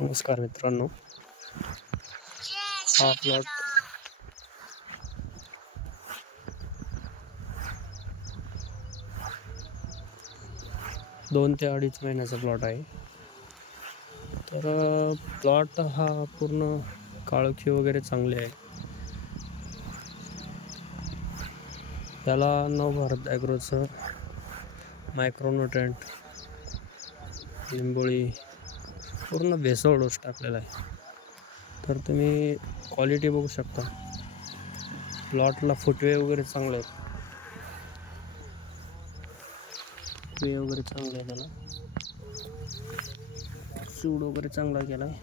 नमस्कार मित्रांनो. हा प्लॉट 2 ते 2.5 महिन्याचा प्लॉट आहे. तर प्लॉट हा पूर्ण काळोखी वगैरे चांगली आहे. त्याला नवभारत ॲग्रोचं मायक्रोन्युट्रेंट लिंबोळी पूर्ण भेसळ डोस टाकलेला आहे. तर तुम्ही क्वालिटी बघू शकता. प्लॉटला फुटवे वगैरे चांगले आहेत. फुटवे वगैरे चांगले आहे. त्याला सूड वगैरे चांगला केला आहे.